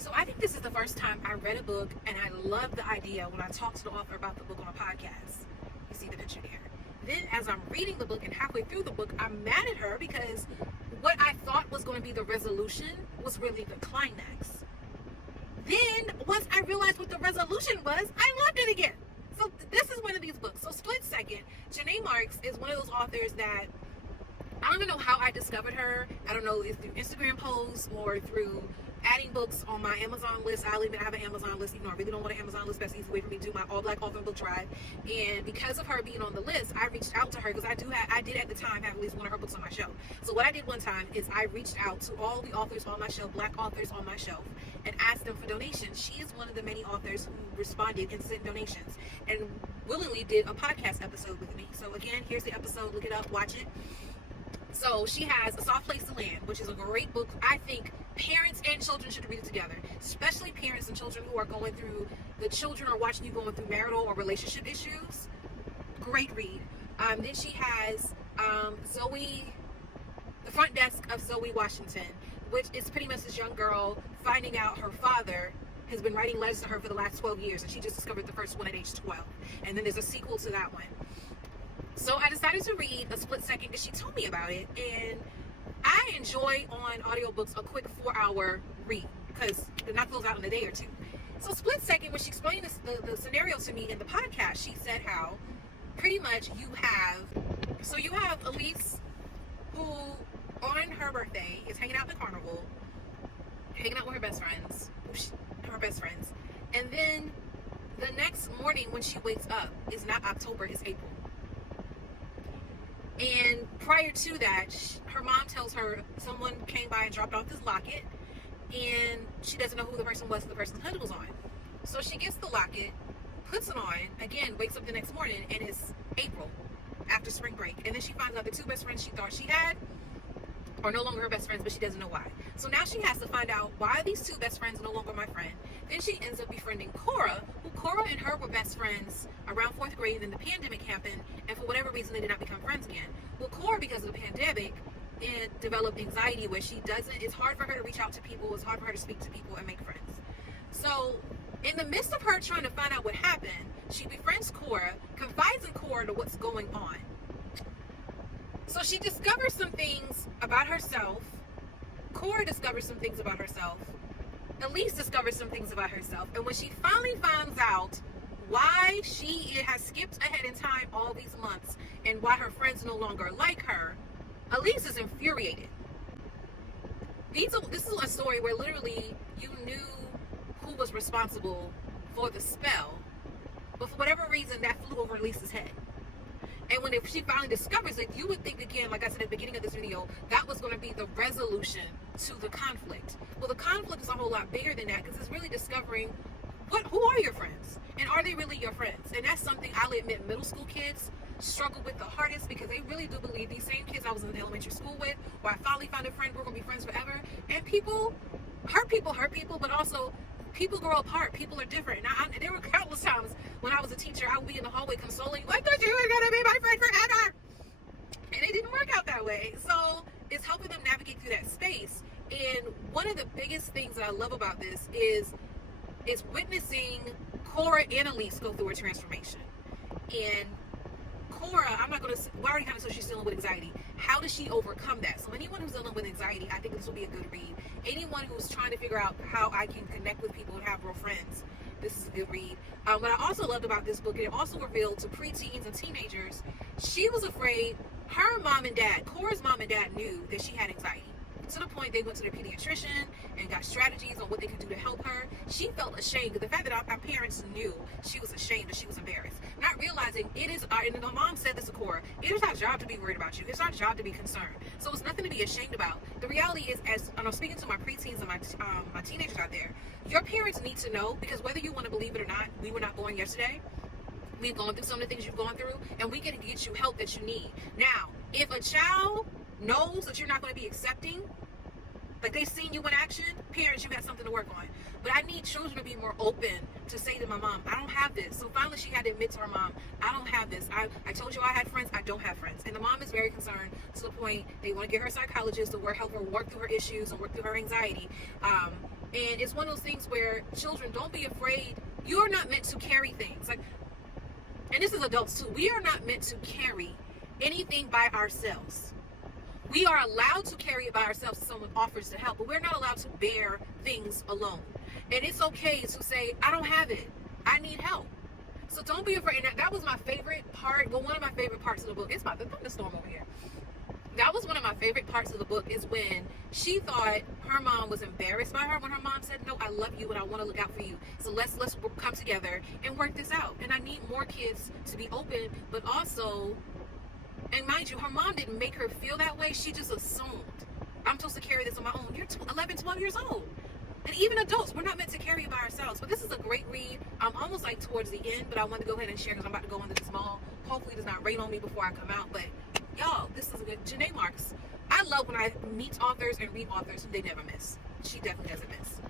So I think this is the first time I read a book, and I love the idea when I talk to the author about the book on a podcast. You see the picture there. Then as I'm reading the book and halfway through the book, I'm mad at her because what I thought was going to be the resolution was really the climax. Then once I realized what the resolution was, I loved it again. So this is one of these books. So Split Second, Janae Marks is one of those authors that I don't even know how I discovered her. I don't know if through Instagram posts or through adding books on my Amazon list. I don't even have an Amazon list, even though I really don't want an Amazon list. That's the easy way for me to do my all black author book drive. And because of her being on the list, I reached out to her because I did at the time have at least one of her books on my shelf. So what I did one time is I reached out to all the authors on my shelf, black authors on my shelf, and asked them for donations. She is one of the many authors who responded and sent donations and willingly did a podcast episode with me. So again, here's the episode. Look it up, watch it. So she has A Soft Place to Land, which is a great book. I think parents and children should read it together, especially parents and children who are going through, the children are watching you going through marital or relationship issues. Great read. Then she has Zoe, The Front Desk of Zoe Washington, which is pretty much this young girl finding out her father has been writing letters to her for the last 12 years, and she just discovered the first one at age 12. And then there's a sequel to that one. So I decided to read A Split Second because she told me about it, and I enjoy on audiobooks a quick 4-hour read because they're not those out in a day or two. So Split Second, when she explained the scenario to me in the podcast, she said how pretty much you have Elise, who on her birthday is hanging out in the carnival, hanging out with her best friends, and then the next morning when she wakes up is not October, it's April. And prior to that, her mom tells her someone came by and dropped off this locket, and she doesn't know who the person was the person's hood was on. So she gets the locket, puts it on, again, wakes up the next morning, and it's April, after spring break. And then she finds out the two best friends she thought she had are no longer her best friends, but she doesn't know why. So now she has to find out why these two best friends are no longer my friend. Then she ends up befriending Cora, who Cora and her were best friends around 4th grade, and then the pandemic happened, and for whatever reason they did not become friends again. Well, Cora, because of the pandemic, it developed anxiety where it's hard for her to reach out to people, it's hard for her to speak to people and make friends. So in the midst of her trying to find out what happened, she befriends Cora, confides in Cora to what's going on. So she discovers some things about herself. Cora discovers some things about herself. Elise discovers some things about herself. And when she finally finds out why she has skipped ahead in time all these months and why her friends no longer like her, Elise is infuriated. This is a story where literally you knew who was responsible for the spell, but for whatever reason that flew over Elise's head. And when she finally discovers it, you would think, again, like I said at the beginning of this video, that was going to be the resolution to the conflict. Well, the conflict is a whole lot bigger than that, because it's really discovering who are your friends, and are they really your friends? And that's something I'll admit middle school kids struggle with the hardest, because they really do believe these same kids I was in elementary school with, where I finally found a friend, we're going to be friends forever. And people hurt people, but also people grow apart. People are different. And there were countless times when I was a teacher, I would be in the hallway consoling, I thought you were going to be my friend forever. And it didn't work out that way. So it's helping them navigate through that space. And one of the biggest things that I love about this is witnessing Cora and Elise go through a transformation. And Cora, I'm not going to, we already kind of said she's dealing with anxiety. How does she overcome that? So anyone who's dealing with anxiety, I think this will be a good read. Anyone who's trying to figure out how I can connect with people and have real friends, this is a good read. What I also loved about this book, it also revealed to preteens and teenagers, she was afraid, her mom and dad, Cora's mom and dad knew that she had anxiety. To the point they went to their pediatrician and got strategies on what they could do to help her. She felt ashamed. The fact that our parents knew, she was ashamed and she was embarrassed. Not realizing it is our, and the mom said this to Cora, it is our job to be worried about you. It's our job to be concerned. So it's nothing to be ashamed about. The reality is, as I'm speaking to my preteens and my teenagers out there, your parents need to know, because whether you want to believe it or not, we were not born yesterday. We've gone through some of the things you've gone through, and we can get you help that you need. Now, if a child knows that you're not going to be accepting, like they've seen you in action, parents, you got something to work on. But I need children to be more open to say to my mom, I don't have this. So finally she had to admit to her mom, I don't have this. I told you I had friends, I don't have friends. And the mom is very concerned, to the point they want to get her a psychologist to help her work through her issues and work through her anxiety. And it's one of those things where children, don't be afraid. You're not meant to carry things. Like, and this is adults too. We are not meant to carry anything by ourselves. We are allowed to carry it by ourselves if someone offers to help, but we're not allowed to bear things alone. And it's okay to say, I don't have it. I need help. So don't be afraid. And that was my favorite part. Well, one of my favorite parts of the book. It's about the thunderstorm over here. That was one of my favorite parts of the book, is when she thought her mom was embarrassed by her, when her mom said, no, I love you and I want to look out for you. So let's come together and work this out. And I need more kids to be open, but also, and mind you, her mom didn't make her feel that way. She just assumed, I'm supposed to carry this on my own. You're 11, 12 years old. And even adults, we're not meant to carry it by ourselves. But this is a great read. I'm almost like towards the end, but I want to go ahead and share because I'm about to go into this mall. Hopefully it does not rain on me before I come out. But y'all, this is a good. Janae Marks. I love when I meet authors and read authors who they never miss. She definitely doesn't miss.